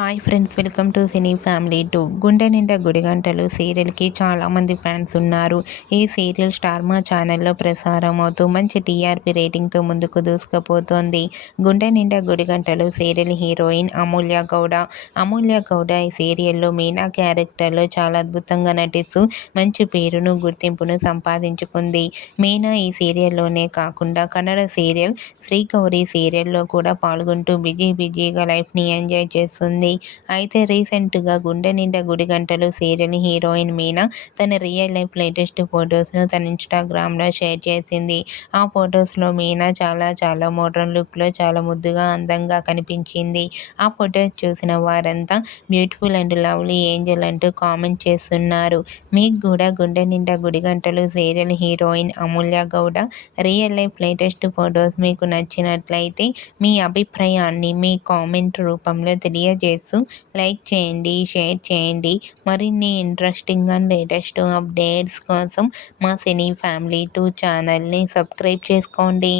Hi friends, welcome to cine family 2. గుండె నిండా గుడిగంటలు సీరియల్కి చాలామంది fans ఉన్నారు. ఈ సీరియల్ స్టార్ మా ఛానల్లో ప్రసారం అవుతూ మంచి టీఆర్పీ రేటింగ్తో ముందుకు దూసుకుపోతోంది. గుండె నిండా గుడిగంటలు సీరియల్ హీరోయిన్ అమూల్య గౌడ. అమూల్య గౌడ ఈ సీరియల్లో మీనా క్యారెక్టర్లో చాలా అద్భుతంగా నటిస్తూ మంచి పేరును, గుర్తింపును సంపాదించుకుంది. మీనా ఈ సీరియల్లోనే కాకుండా కన్నడ సీరియల్ శ్రీగౌరి సీరియల్లో కూడా పాల్గొంటూ బిజీగా లైఫ్ని ఎంజాయ్ చేస్తుంది. అయితే రీసెంట్గా గుండె నిండా గుడిగంటలు సీరియల్ హీరోయిన్ మీనా తన రియల్ లైఫ్ లేటెస్ట్ ఫొటోస్ను తన ఇన్స్టాగ్రామ్లో షేర్ చేసింది. ఆ ఫొటోస్లో మీనా చాలా మోడ్రన్ లుక్లో చాలా ముద్దుగా, అందంగా కనిపించింది. ఆ ఫొటోస్ చూసిన వారంతా బ్యూటిఫుల్ అండ్ లవ్లీ ఏంజల్ అంటూ కామెంట్ చేస్తున్నారు. మీకు కూడా Gunde Ninda Gudigantalu serial heroine Amulya Gowda real life latest photos మీకు నచ్చినట్లయితే మీ అభిప్రాయాన్ని మీ కామెంట్ రూపంలో తెలియజేస్తూ లైక్ చేయండి, షేర్ చేయండి. మరిన్ని ఇంట్రెస్టింగ్ అండ్ లేటెస్ట్ అప్డేట్స్ కోసం మా సినీ ఫ్యామిలీ 2 ఛానల్ని సబ్స్క్రైబ్ చేసుకోండి.